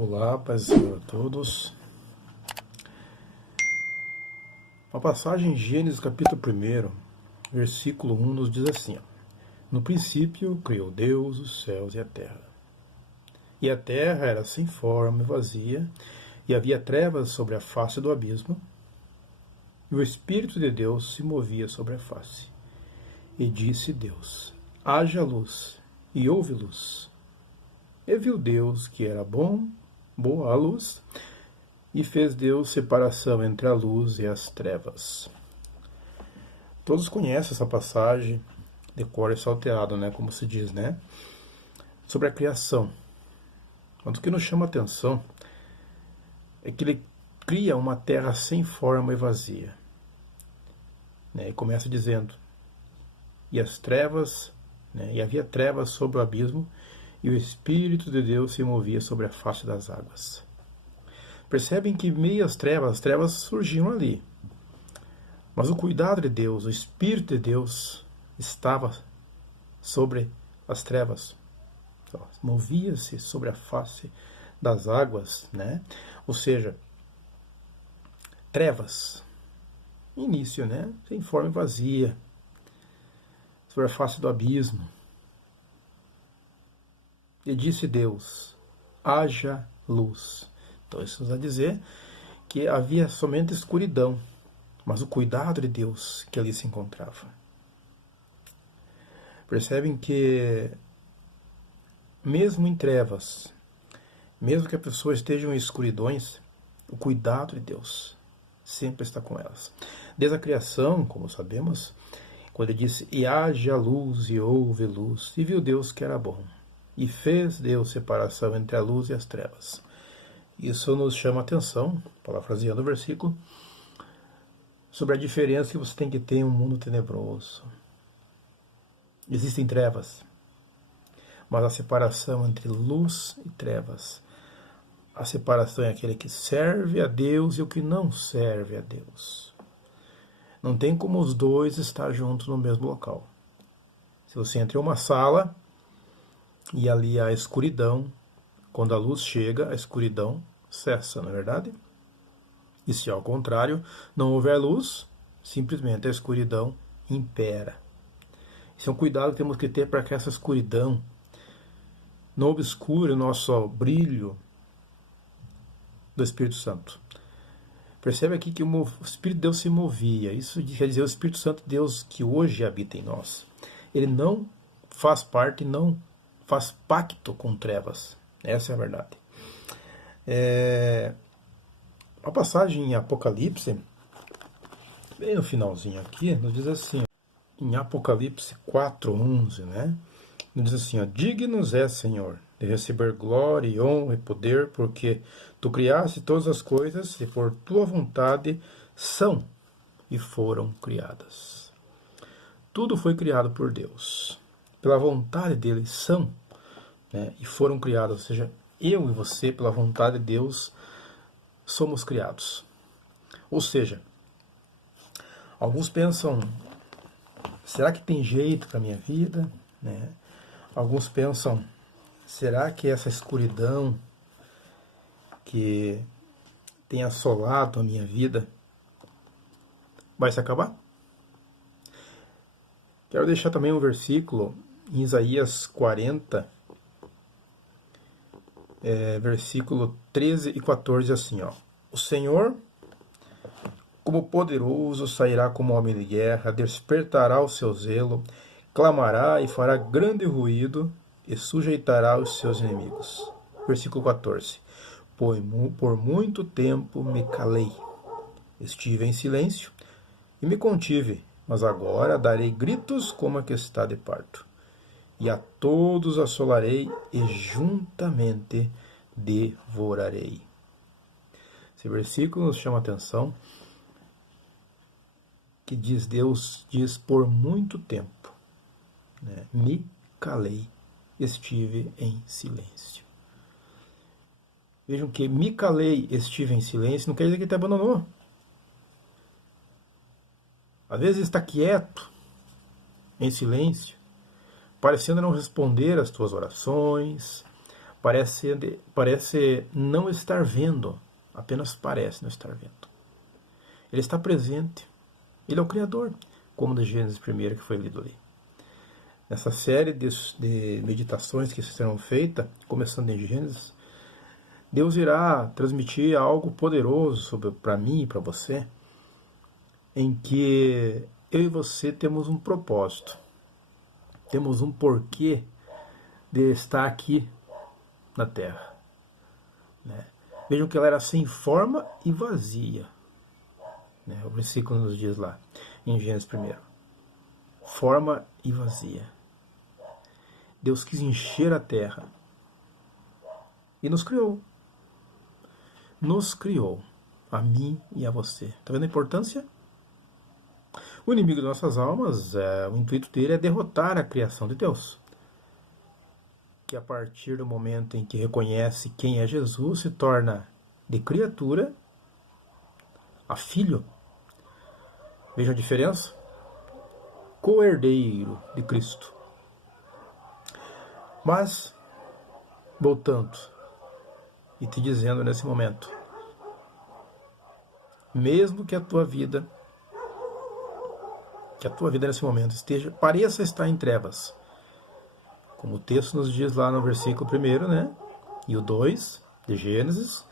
Olá, paz do Senhor a todos. A passagem em Gênesis capítulo 1, versículo 1 nos diz assim: No princípio criou Deus os céus e a terra. E a terra era sem forma e vazia, e havia trevas sobre a face do abismo, e o Espírito de Deus se movia sobre a face. E disse Deus: haja luz, e houve luz. E viu Deus que era boa a luz, e fez Deus separação entre a luz e as trevas. Todos conhecem essa passagem, de cor salteado, como se diz, sobre a criação. Mas o que nos chama a atenção é que ele cria uma terra sem forma e vazia. E começa dizendo: e as trevas, e havia trevas sobre o abismo, e o Espírito de Deus se movia sobre a face das águas. Percebem que meio às trevas, as trevas surgiram ali. Mas o cuidado de Deus, o Espírito de Deus estava sobre as trevas. Movia-se sobre a face das águas, Ou seja, trevas. Início, sem forma e vazia. Sobre a face do abismo. E disse Deus: haja luz. Então isso nos vai dizer que havia somente escuridão, mas o cuidado de Deus que ali se encontrava. Percebem que mesmo em trevas, mesmo que a pessoa esteja em escuridões, o cuidado de Deus sempre está com elas. Desde a criação, como sabemos, quando ele disse: e haja luz, e houve luz, e viu Deus que era bom, e fez Deus separação entre a luz e as trevas. Isso nos chama a atenção, parafraseando o versículo, sobre a diferença que você tem que ter em um mundo tenebroso. Existem trevas, mas a separação entre luz e trevas, a separação é aquele que serve a Deus e o que não serve a Deus. Não tem como os dois estar juntos no mesmo local. Se você entra em uma sala e ali há escuridão, quando a luz chega, a escuridão cessa, não é verdade? E se ao contrário não houver luz, simplesmente a escuridão impera. Esse é um cuidado que temos que ter para que essa escuridão não obscure o nosso brilho do Espírito Santo. Percebe aqui que o Espírito de Deus se movia. Isso quer dizer o Espírito Santo de Deus que hoje habita em nós. Ele não faz parte, não faz pacto com trevas. Essa é a verdade. A passagem em Apocalipse, bem no finalzinho aqui, nos diz assim, em Apocalipse 4:11, nos diz assim: dignos é, Senhor, de receber glória e honra e poder, porque tu criaste todas as coisas e por tua vontade são e foram criadas. Tudo foi criado por Deus. Pela vontade dele são, e foram criadas. Ou seja, eu e você, pela vontade de Deus, somos criados. Ou seja, alguns pensam: será que tem jeito para a minha vida? Alguns pensam: será que essa escuridão que tem assolado a minha vida vai se acabar? Quero deixar também um versículo em Isaías 40, versículo 13 e 14, assim: o Senhor, como poderoso, sairá como homem de guerra, despertará o seu zelo, clamará e fará grande ruído, e sujeitará os seus inimigos. Versículo 14. Por muito tempo me calei, estive em silêncio e me contive, mas agora darei gritos como a que está de parto. E a todos assolarei e juntamente devorarei. Esse versículo nos chama a atenção, que Deus diz: por muito tempo, me calei, estive em silêncio. Vejam que me calei, estive em silêncio, não quer dizer que ele te abandonou. Às vezes está quieto, em silêncio, parecendo não responder às tuas orações, parece não estar vendo, apenas parece não estar vendo. Ele está presente. Ele é o Criador, como no Gênesis 1 que foi lido ali. Nessa série de meditações que serão feitas, começando em Gênesis, Deus irá transmitir algo poderoso para mim e para você, em que eu e você temos um propósito, temos um porquê de estar aqui na Terra. Né? Vejam que ela era sem forma e vazia. Né? O versículo nos diz lá, em Gênesis 1. Forma e vazia. Deus quis encher a Terra e nos criou. Nos criou, a mim e a você. Está vendo a importância? O inimigo de nossas almas, o intuito dele é derrotar a criação de Deus. Que a partir do momento em que reconhece quem é Jesus, se torna de criatura a filho. Vejam a diferença? Co-herdeiro de Cristo. Mas, voltando e te dizendo nesse momento, mesmo que a tua vida nesse momento pareça estar em trevas, como o texto nos diz lá no versículo 1, né? E o 2 de Gênesis,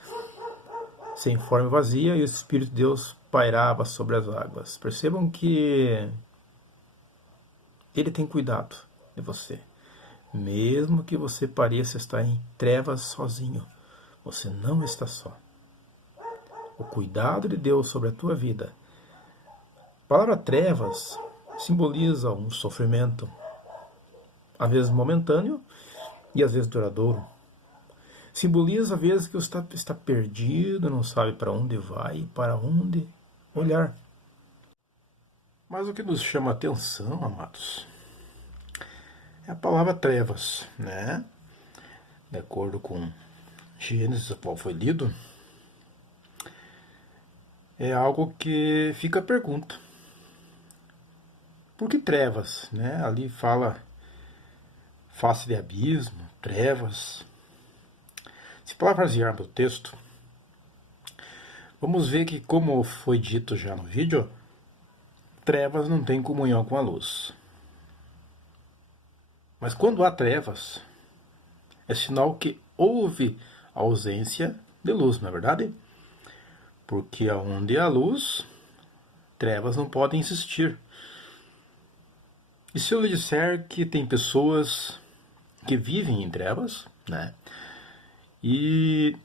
sem forma e vazia, e o Espírito de Deus pairava sobre as águas. Percebam que Ele tem cuidado de você. Mesmo que você pareça estar em trevas sozinho, você não está só. O cuidado de Deus sobre a tua vida. A palavra trevas simboliza um sofrimento, às vezes momentâneo e às vezes duradouro. Simboliza às vezes que você está perdido, não sabe para onde vai, para onde olhar. Mas o que nos chama a atenção, amados, é a palavra trevas, né? De acordo com Gênesis, a qual foi lido, é algo que fica a pergunta. Por que trevas? Né? Ali fala face de abismo, trevas. Se parafrasearmos o texto, vamos ver que, como foi dito já no vídeo, trevas não têm comunhão com a luz. Mas quando há trevas, é sinal que houve ausência de luz, não é verdade? Porque onde há luz, trevas não podem existir. E se eu lhe disser que tem pessoas que vivem em trevas, né? E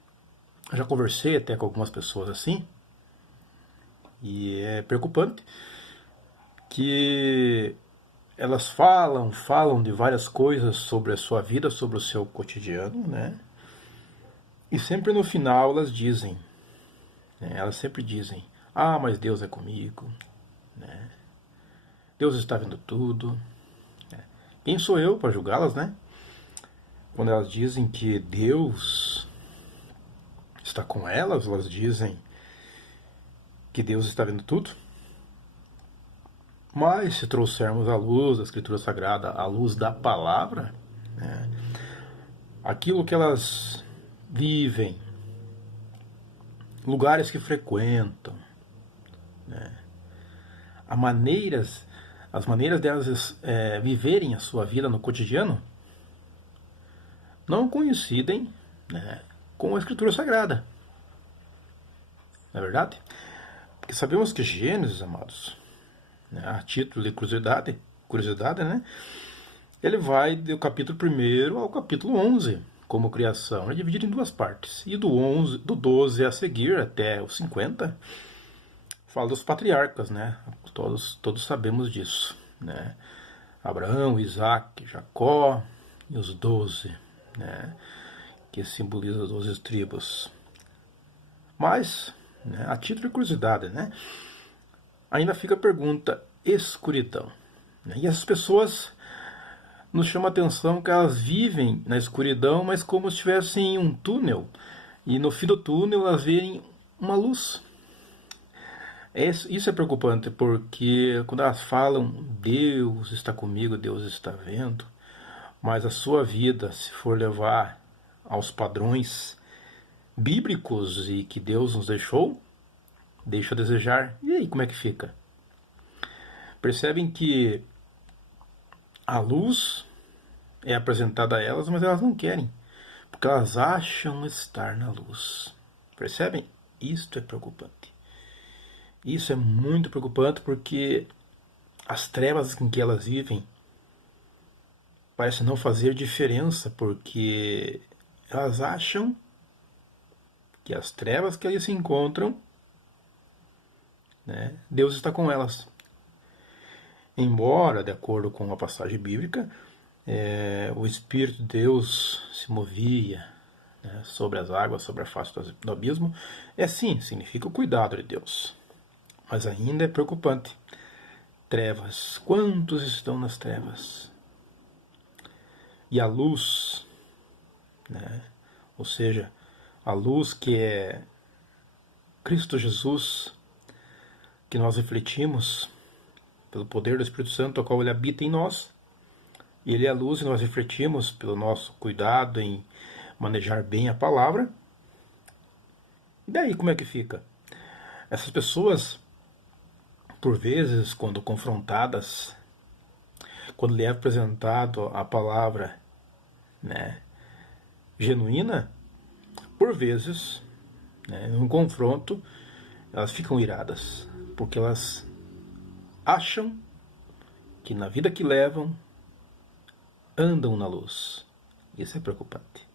eu já conversei até com algumas pessoas assim, e é preocupante que elas falam de várias coisas sobre a sua vida, sobre o seu cotidiano, né? E sempre no final elas dizem, né? Elas sempre dizem, mas Deus é comigo, né? Deus está vendo tudo. Quem sou eu para julgá-las, né? Quando elas dizem que Deus está com elas, elas dizem que Deus está vendo tudo. Mas se trouxermos a luz da Escritura Sagrada, a luz da palavra, né, aquilo que elas vivem, lugares que frequentam, né, as maneiras delas viverem a sua vida no cotidiano, não coincidem, né, com a Escritura Sagrada. Não é verdade? Porque sabemos que Gênesis, amados, a título de curiosidade, né? Ele vai do capítulo 1 ao capítulo 11, como criação. É dividido em duas partes. E do 12 a seguir, até o 50, fala dos patriarcas, né? Todos sabemos disso, né? Abraão, Isaac, Jacó e os 12, né? Que simboliza as 12 tribos. Mas, né, a título de curiosidade, né? Ainda fica a pergunta, escuridão. E essas pessoas nos chamam a atenção que elas vivem na escuridão, mas como se estivessem em um túnel. E no fim do túnel elas veem uma luz. Isso é preocupante, porque quando elas falam, Deus está comigo, Deus está vendo, mas a sua vida, se for levar aos padrões bíblicos e que Deus nos deixou, deixa a desejar. E aí, como é que fica? Percebem que a luz é apresentada a elas, mas elas não querem, porque elas acham estar na luz. Percebem? Isto é preocupante. Isso é muito preocupante porque as trevas em que elas vivem parecem não fazer diferença, porque elas acham que as trevas que ali se encontram, né, Deus está com elas. Embora, de acordo com a passagem bíblica, o Espírito de Deus se movia, né, sobre as águas, sobre a face do abismo, sim, significa o cuidado de Deus. Mas ainda é preocupante. Trevas. Quantos estão nas trevas? E a luz, né, ou seja, a luz que é Cristo Jesus, que nós refletimos pelo poder do Espírito Santo, ao qual ele habita em nós. E ele é a luz e nós refletimos pelo nosso cuidado em manejar bem a palavra. E daí como é que fica? Essas pessoas, por vezes, quando confrontadas, quando lhe é apresentado a palavra, né, genuína, por vezes, né, num confronto, elas ficam iradas, porque elas acham que na vida que levam, andam na luz. Isso é preocupante.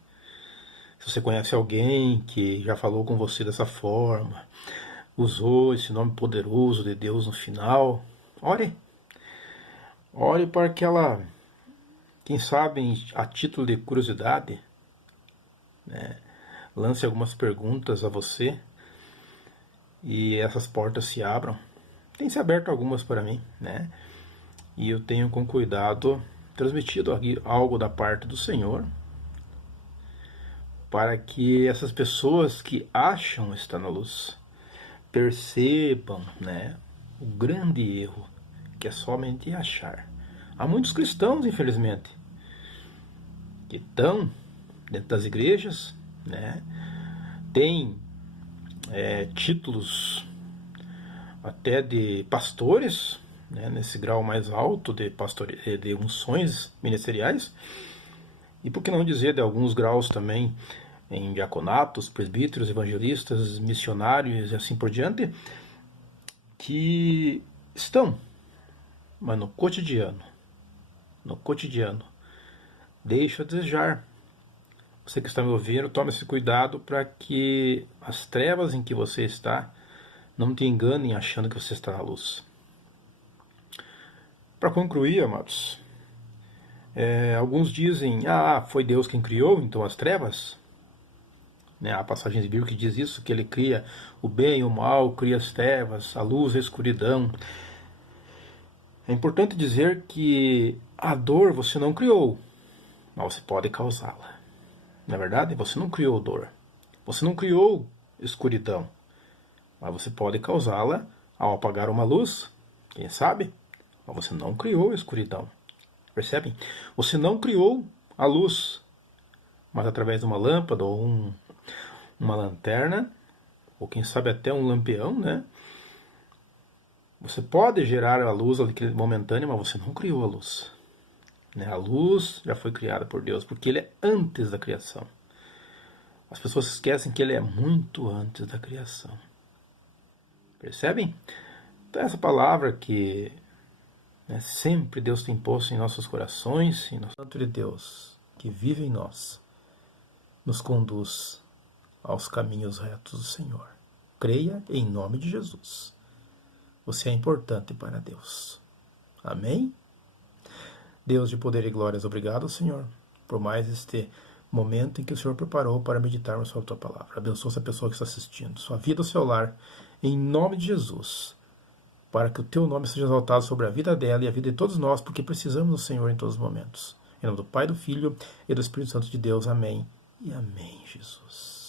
Se você conhece alguém que já falou com você dessa forma, usou esse nome poderoso de Deus no final, ore. Ore para que ela, quem sabe, a título de curiosidade, né, lance algumas perguntas a você e essas portas se abram. Tem se aberto algumas para mim, né? E eu tenho com cuidado transmitido aqui algo da parte do Senhor para que essas pessoas que acham estar na luz percebam, né, o grande erro que é somente achar. Há muitos cristãos, infelizmente, que estão dentro das igrejas, né, têm títulos até de pastores, né, nesse grau mais alto de unções ministeriais, e por que não dizer de alguns graus também em diaconatos, presbíteros, evangelistas, missionários e assim por diante, que estão, mas no cotidiano, deixa a desejar. Você que está me ouvindo, tome esse cuidado para que as trevas em que você está não te enganem achando que você está na luz. Para concluir, amados, alguns dizem, foi Deus quem criou, então as trevas. Né, há passagens bíblicas que diz isso, que ele cria o bem e o mal, cria as trevas, a luz e a escuridão. É importante dizer que a dor você não criou, mas você pode causá-la. Na verdade, você não criou dor. Você não criou escuridão, mas você pode causá-la ao apagar uma luz, quem sabe? Mas você não criou escuridão. Percebem? Você não criou a luz, mas através de uma lâmpada ou uma lanterna, ou quem sabe até um lampião, né? Você pode gerar a luz momentânea, mas você não criou a luz. Né? A luz já foi criada por Deus, porque Ele é antes da criação. As pessoas esquecem que Ele é muito antes da criação. Percebem? Então essa palavra que, né, sempre Deus tem posto em nossos corações, e o Santo de Deus que vive em nós, nos conduz aos caminhos retos do Senhor. Creia em nome de Jesus. Você é importante para Deus. Amém? Deus de poder e glórias, obrigado, Senhor, por mais este momento em que o Senhor preparou para meditarmos sobre a Tua Palavra. Abençoa essa pessoa que está assistindo, sua vida, o seu lar, em nome de Jesus, para que o Teu nome seja exaltado sobre a vida dela e a vida de todos nós, porque precisamos do Senhor em todos os momentos. Em nome do Pai, do Filho e do Espírito Santo de Deus. Amém e amém, Jesus.